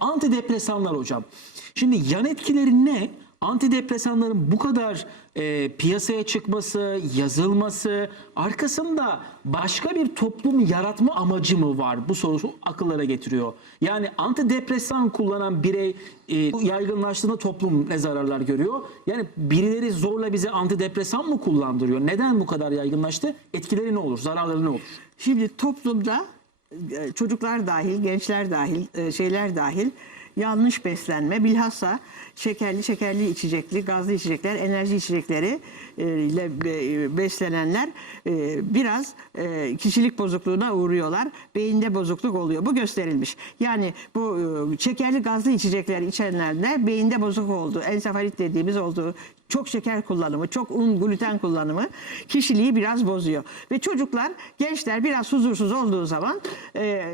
Antidepresanlar hocam. Şimdi yan etkileri ne? Antidepresanların bu kadar e, piyasaya çıkması, yazılması arkasında başka bir toplum yaratma amacı mı var? Bu sorusu akıllara getiriyor. Yani antidepresan kullanan birey e, yaygınlaştığında toplum ne zararlar görüyor? Yani birileri zorla bize antidepresan mı kullandırıyor? Neden bu kadar yaygınlaştı? Etkileri ne olur? Zararları ne olur? Şimdi toplumda çocuklar dahil, gençler dahil, e, şeyler dahil yanlış beslenme, bilhassa şekerli, şekerli içecekli, gazlı içecekler, enerji içecekleri e, ile beslenenler e, biraz e, kişilik bozukluğuna uğruyorlar. Beyinde bozukluk oluyor. Bu gösterilmiş. Yani bu şekerli gazlı içecekler içenlerde beyinde bozuk olduğu, ensefalit dediğimiz olduğu çok şeker kullanımı, çok un, gluten kullanımı kişiliği biraz bozuyor. Ve çocuklar, gençler biraz huzursuz olduğu zaman e,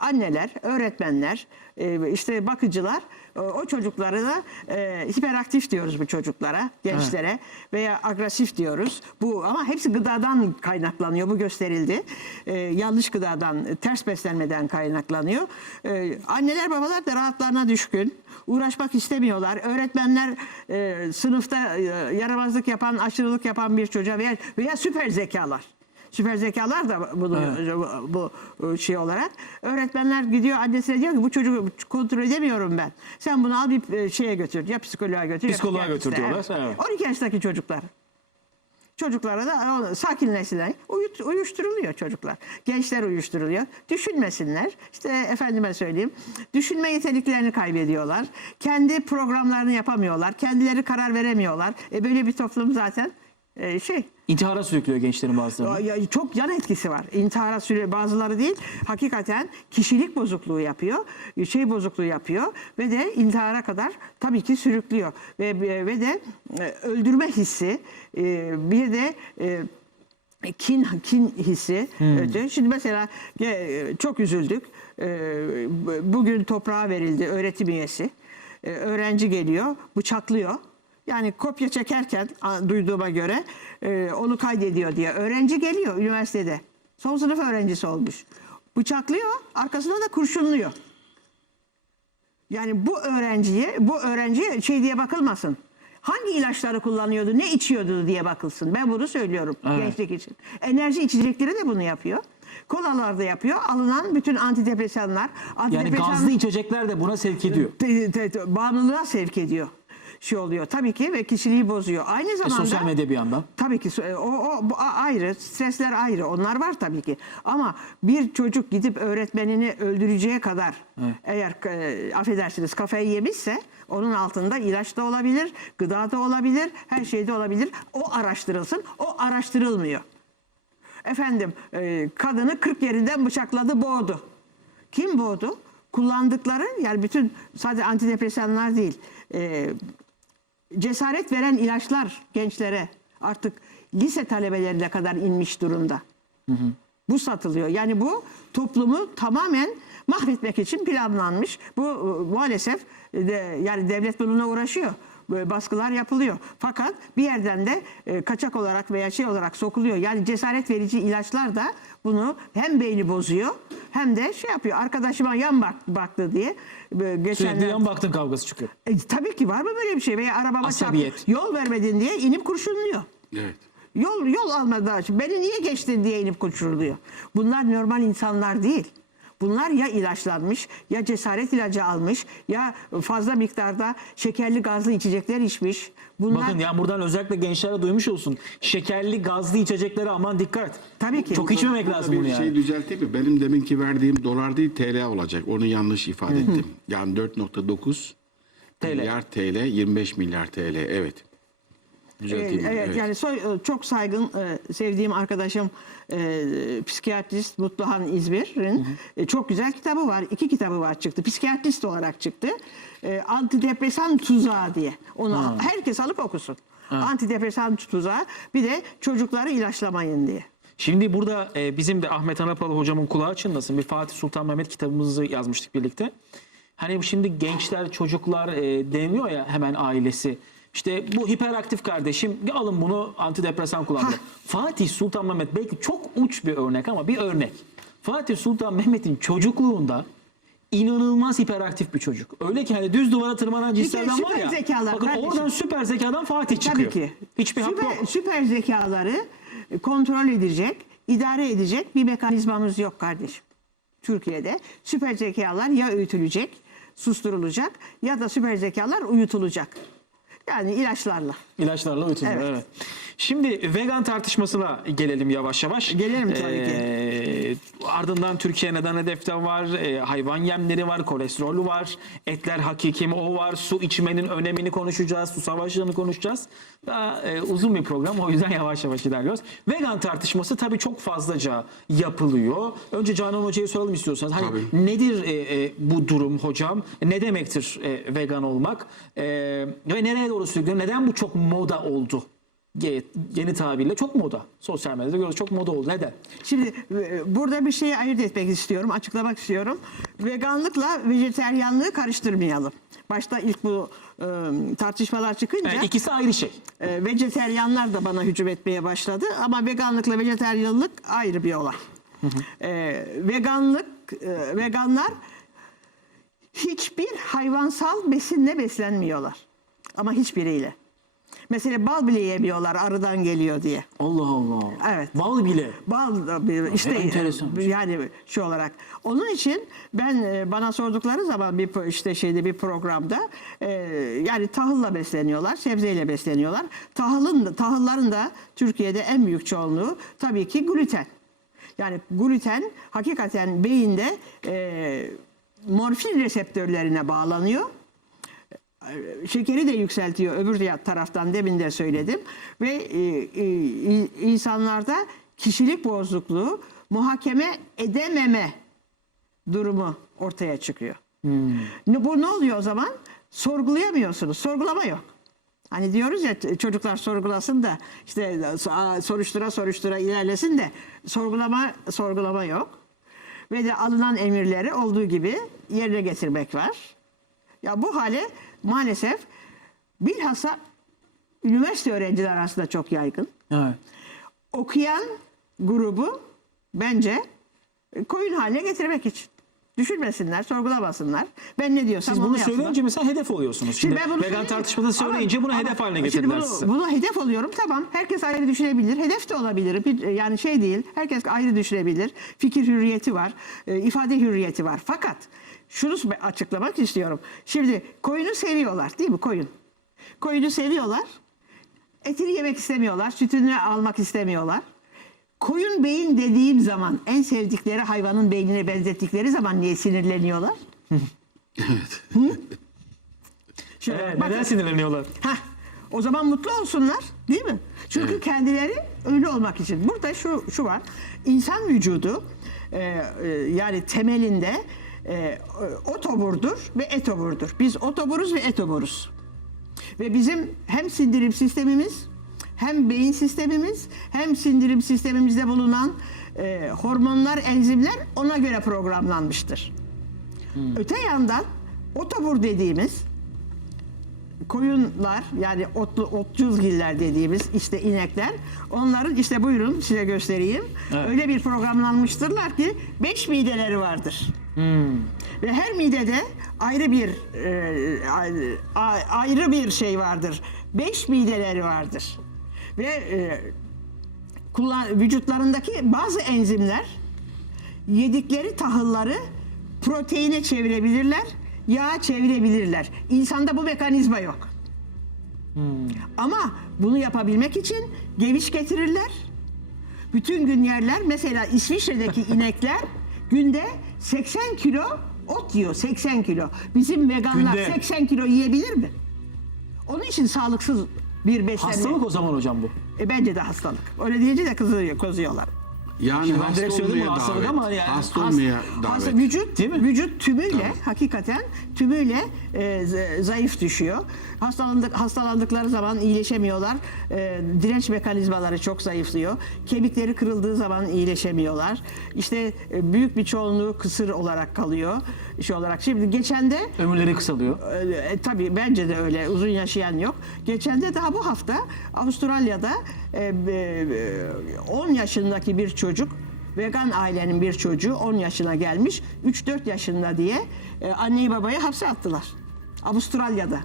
anneler, öğretmenler, e, işte bakıcılar e, o çocukları da e, hiperaktif diyoruz bu çocuklara, gençlere veya agresif diyoruz. Bu ama hepsi gıdadan kaynaklanıyor. Bu gösterildi. E, yanlış gıdadan, ters beslenmeden kaynaklanıyor. E, anneler, babalar da rahatlarına düşkün. Uğraşmak istemiyorlar. Öğretmenler e, sınıfta e, yaramazlık yapan, aşırılık yapan bir çocuğa veya, veya süper zekalar. Süper zekalar da bunu bu, bu şey olarak. Öğretmenler gidiyor annesine diyor ki bu çocuğu kontrol edemiyorum ben. Sen bunu al bir e, şeye götür. Ya psikoloğa götür. ya Psikoloğa götür psikiyatriste. diyorlar, evet. 12 yaşındaki çocuklar. Çocuklara da sakinleşsinler. Uyut, uyuşturuluyor çocuklar. Gençler uyuşturuluyor. Düşünmesinler. İşte efendime söyleyeyim. Düşünme yeteneklerini kaybediyorlar. Kendi programlarını yapamıyorlar. Kendileri karar veremiyorlar. E böyle bir toplum zaten e, şey İntihara sürüklüyor gençlerin bazılarını. ya çok yan etkisi var. İntihara süre bazıları değil. Hakikaten kişilik bozukluğu yapıyor. Şey bozukluğu yapıyor ve de intihara kadar tabii ki sürüklüyor. Ve ve de e, öldürme hissi e, bir de e, kin kin hissi. öte. Şimdi mesela çok üzüldük. Bugün toprağa verildi öğretim üyesi. Öğrenci geliyor, bıçaklıyor. Yani kopya çekerken duyduğuma göre e, onu kaydediyor diye. Öğrenci geliyor üniversitede. Son sınıf öğrencisi olmuş. Bıçaklıyor, arkasına da kurşunluyor. Yani bu öğrenciye, bu öğrenciye şey diye bakılmasın. Hangi ilaçları kullanıyordu, ne içiyordu diye bakılsın. Ben bunu söylüyorum gençlik için. Enerji içecekleri de bunu yapıyor. Kolalar da yapıyor. Alınan bütün antidepresanlar. Yani antidepresan- gazlı içecekler de buna sevk ediyor. te- te- te- bağımlılığa sevk ediyor. Şey oluyor tabii ki ve kişiliği bozuyor. Aynı E, zamanda sosyal medya bir yandan. Tabii ki o, o bu a- ayrı, stresler ayrı. Onlar var tabii ki. Ama bir çocuk gidip öğretmenini öldüreceğe kadar eğer e, affedersiniz kafayı yemişse onun altında ilaç da olabilir, gıda da olabilir, her şey de olabilir. O araştırılsın. O araştırılmıyor. Efendim e, kadını 40 yerinden bıçakladı, boğdu. Kim boğdu? Kullandıkları yani bütün sadece antidepresanlar değil. e, cesaret veren ilaçlar gençlere artık lise talebelerine kadar inmiş durumda. Bu satılıyor. Yani bu toplumu tamamen mahvetmek için planlanmış. Bu e, maalesef e, de, yani devlet bununla uğraşıyor. Böyle baskılar yapılıyor. Fakat bir yerden de e, kaçak olarak veya şey olarak sokuluyor. Yani cesaret verici ilaçlar da bunu hem beyni bozuyor hem de şey yapıyor. Arkadaşıma yan bak, baktı diye e, geçenler Sürekli yan baktın kavgası çıkıyor. e, tabii ki var mı böyle bir şey? Veya arabama Asabiyet. çarp, yol vermedin diye inip kurşunluyor. Evet. Yol yol almadı. Beni niye geçtin diye inip kurşunluyor. Bunlar normal insanlar değil. Bunlar ya ilaçlanmış, ya cesaret ilacı almış, ya fazla miktarda şekerli gazlı içecekler içmiş. Bunlar Bakın ya buradan özellikle gençlere duymuş olsun. Şekerli gazlı içeceklere aman dikkat. Tabii ki. Çok içmemek Burada lazım bir bunu yani. şey düzelteyim mi? Benim deminki verdiğim dolar değil TL olacak. Onu yanlış ifade ettim. Yani 4.9 TL. milyar TL, 25 milyar TL. Evet. Ee, Düzelteyim. evet, yani soy- çok saygın e, sevdiğim arkadaşım e, psikiyatrist Mutluhan İzmir'in e, çok güzel kitabı var. İki kitabı var çıktı. Psikiyatrist olarak çıktı. E, antidepresan tuzağı diye. Onu herkes alıp okusun. Antidepresan tuzağı. Bir de çocukları ilaçlamayın diye. Şimdi burada e, bizim de Ahmet Anapalı hocamın kulağı çınlasın. Bir Fatih Sultan Mehmet kitabımızı yazmıştık birlikte. Hani şimdi gençler, çocuklar e, deniliyor ya hemen ailesi. İşte bu hiperaktif kardeşim alın bunu antidepresan kullandı. Fatih Sultan Mehmet belki çok uç bir örnek ama bir örnek. Fatih Sultan Mehmet'in çocukluğunda inanılmaz hiperaktif bir çocuk. Öyle ki hani düz duvara tırmanan cinslerden var ya. zekalar bakın kardeşim. oradan süper zekadan Fatih çıkıyor. Tabii ki. Hiçbir süper, yok. süper zekaları kontrol edecek, idare edecek bir mekanizmamız yok kardeşim. Türkiye'de süper zekalar ya öğütülecek, susturulacak ya da süper zekalar uyutulacak. Yani ilaçlarla. İlaçlarla uyutuluyor. Evet. Evet. Şimdi vegan tartışmasına gelelim yavaş yavaş. Gelelim tabii ki. Ee, ardından Türkiye neden hedefte var? Ee, hayvan yemleri var, kolesterolü var, etler hakiki mi o var, su içmenin önemini konuşacağız, su savaşlarını konuşacağız. Daha e, uzun bir program o yüzden yavaş yavaş ilerliyoruz. Vegan tartışması tabii çok fazlaca yapılıyor. Önce Canan Hoca'ya soralım istiyorsanız. Hani Tabii. nedir e, e, bu durum hocam? Ne demektir e, vegan olmak? E, ve nereye doğru sürüklüyor? Neden bu çok moda oldu? Yeni tabirle çok moda. Sosyal medyada görüyoruz çok moda oldu. Neden? Şimdi e, burada bir şeyi ayırt etmek istiyorum, açıklamak istiyorum. Veganlıkla vejeteryanlığı karıştırmayalım. Başta ilk bu e, tartışmalar çıkınca Yani ikisi ayrı şey. e, vejeteryanlar da bana hücum etmeye başladı. Ama veganlıkla vejeteryanlık ayrı bir olay. E, veganlık, e, veganlar hiçbir hayvansal besinle beslenmiyorlar. Ama hiçbiriyle. Mesela bal bile yemiyorlar arıdan geliyor diye. Allah Allah. Evet. Bal bile. Bal da bir- işte enteresan. yani şu olarak. Onun için ben e, bana sordukları zaman bir pro- işte şeyde bir programda e, yani tahılla besleniyorlar, sebzeyle besleniyorlar. Tahılın da- tahılların da Türkiye'de en büyük çoğunluğu tabii ki gluten. Yani gluten hakikaten beyinde e, morfin reseptörlerine bağlanıyor şekeri de yükseltiyor öbür taraftan demin de söyledim ve e, e, insanlarda kişilik bozukluğu muhakeme edememe durumu ortaya çıkıyor. Ne- Bu ne oluyor o zaman? Sorgulayamıyorsunuz. Sorgulama yok. Hani diyoruz ya çocuklar sorgulasın da işte so- soruştura soruştura ilerlesin de sorgulama sorgulama yok. Ve de alınan emirleri olduğu gibi yerine getirmek var. Ya bu hale maalesef bilhassa üniversite öğrenciler arasında çok yaygın. Evet. Okuyan grubu bence koyun haline getirmek için. Düşünmesinler, sorgulamasınlar. Ben ne diyorsam Siz onu bunu yapsınlar. söyleyince mesela hedef oluyorsunuz. Şimdi, ben bunu vegan Ama- söyleyince bunu ama hedef haline şimdi getirdiler bunu, size. Bunu hedef oluyorum tamam. Herkes ayrı düşünebilir. Hedef de olabilir. Bir, yani şey değil. Herkes ayrı düşünebilir. Fikir hürriyeti var. e, ifade hürriyeti var. Fakat şunu açıklamak istiyorum. Şimdi koyunu seviyorlar değil mi koyun? Koyunu seviyorlar. Etini yemek istemiyorlar. Sütünü almak istemiyorlar. Koyun beyin dediğim zaman en sevdikleri hayvanın beynine benzettikleri zaman niye sinirleniyorlar? evet. Şimdi Evet, bakın- neden sinirleniyorlar? Heh, o zaman mutlu olsunlar değil mi? Çünkü kendileri öyle olmak için. Burada şu şu var. İnsan vücudu e, e, yani temelinde e, otoburdur ve etoburdur. Biz otoburuz ve etoburuz. Ve bizim hem sindirim sistemimiz hem beyin sistemimiz hem sindirim sistemimizde bulunan e, hormonlar, enzimler ona göre programlanmıştır. Öte yandan otobur dediğimiz koyunlar yani otlu otçulgiller dediğimiz işte inekler onların işte buyurun size göstereyim. Evet. Öyle bir programlanmıştırlar ki beş mideleri vardır. Ve her midede ayrı bir e, ayrı bir şey vardır. Beş mideleri vardır. Ve e, kullan, vücutlarındaki bazı enzimler yedikleri tahılları proteine çevirebilirler, yağa çevirebilirler. İnsanda bu mekanizma yok. Ama bunu yapabilmek için geviş getirirler. Bütün gün yerler. Mesela İsviçre'deki inekler günde 80 kilo ot yiyor. 80 kilo. Bizim veganlar Günde. 80 kilo yiyebilir mi? Onun için sağlıksız bir beslenme. Hastalık o zaman hocam bu. E, bence de hastalık. Öyle deyince de kızıyor, kızıyorlar. Yani Şimdi ben hasta direkt söyledim hastalık davet. ama yani hasta hast- olmaya Hasta davet. vücut Değil mi? vücut tümüyle hakikaten tümüyle e, zayıf düşüyor. Hastalandık hastalandıkları zaman iyileşemiyorlar. E, direnç mekanizmaları çok zayıflıyor. Kemikleri kırıldığı zaman iyileşemiyorlar. İşte e, büyük bir çoğunluğu kısır olarak kalıyor. Şey olarak. Şimdi geçen de Ömürleri kısalıyor. e, tabii bence de öyle uzun yaşayan yok. Geçen de daha bu hafta Avustralya'da e, e, 10 yaşındaki bir çocuk vegan ailenin bir çocuğu 10 yaşına gelmiş 3-4 yaşında diye e, anneyi babayı hapse attılar. Avustralya'da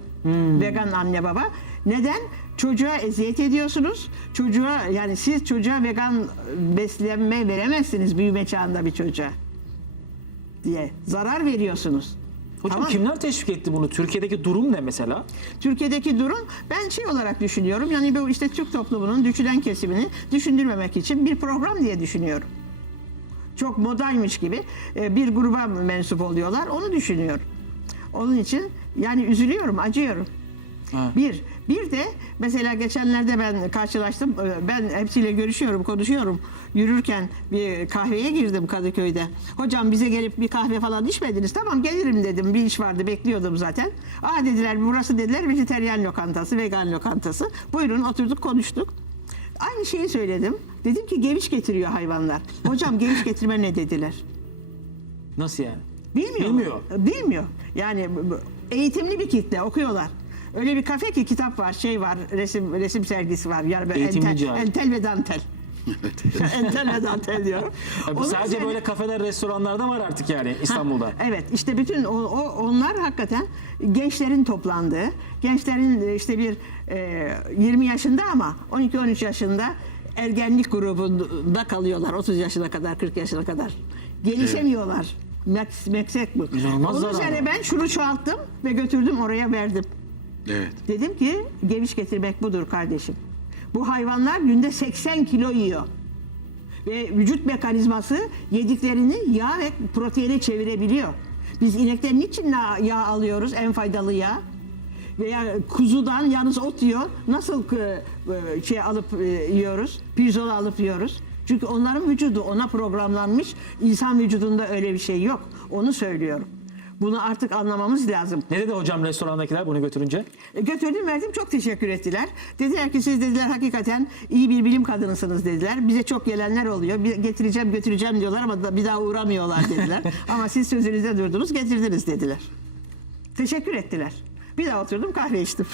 vegan anne baba. Neden? Çocuğa eziyet ediyorsunuz. Çocuğa yani siz çocuğa vegan beslenme veremezsiniz büyüme çağında bir çocuğa diye zarar veriyorsunuz. Hocam Tamam. kimler teşvik etti bunu? Türkiye'deki durum ne mesela? Türkiye'deki durum ben şey olarak düşünüyorum. Yani bu işte Türk toplumunun düşünen kesimini düşündürmemek için bir program diye düşünüyorum. Çok modaymış gibi e, bir gruba mensup oluyorlar. Onu düşünüyorum. Onun için yani üzülüyorum, acıyorum. Ha. Bir. Bir de mesela geçenlerde ben karşılaştım. Ee, Ben hepsiyle görüşüyorum, konuşuyorum. Yürürken bir kahveye girdim Kadıköy'de. Hocam bize gelip bir kahve falan içmediniz. Tamam gelirim dedim. Bir iş vardı bekliyordum zaten. Aa dediler burası dediler vejeteryan lokantası, vegan lokantası. Buyurun oturduk konuştuk. Aynı şeyi söyledim. Dedim ki geviş getiriyor hayvanlar. Hocam geviş getirme ne dediler. Nasıl yani? Bilmiyor. Bilmiyor. Bilmiyor. Yani eğitimli bir kitle okuyorlar. Öyle bir kafe ki kitap var, şey var, resim resim sergisi var. Yani entel, cahil. entel ve dantel. dantel diyorum. Ya bu Onun sadece üzerine- böyle kafeler, restoranlarda var artık yani İstanbul'da. Evet işte bütün o, o- onlar hakikaten gençlerin toplandığı, gençlerin e, işte bir e, 20 yaşında ama 12-13 yaşında ergenlik grubunda kalıyorlar 30 yaşına kadar 40 yaşına kadar. Gelişemiyorlar. Meks, meksek bu. İnanılmaz Onun üzerine ben şunu çoğalttım ve götürdüm oraya verdim. Evet. Dedim ki geviş getirmek budur kardeşim. Bu hayvanlar günde 80 kilo yiyor. Ve vücut mekanizması yediklerini yağ ve proteine çevirebiliyor. Biz inekten niçin yağ, alıyoruz? En faydalı yağ. Veya kuzudan yalnız ot yiyor. Nasıl e, şey alıp e, yiyoruz? Pirzola alıp yiyoruz. Çünkü onların vücudu ona programlanmış. İnsan vücudunda öyle bir şey yok. Onu söylüyorum. Bunu artık anlamamız lazım. Ne dedi hocam restorandakiler bunu götürünce? E, Götürdüm verdim çok teşekkür ettiler. Dediler ki siz dediler hakikaten iyi bir bilim kadınısınız dediler. Bize çok gelenler oluyor. Bir getireceğim götüreceğim diyorlar ama da- bir daha uğramıyorlar dediler. ama siz sözünüzde durdunuz getirdiniz dediler. Teşekkür ettiler. Bir daha oturdum kahve içtim.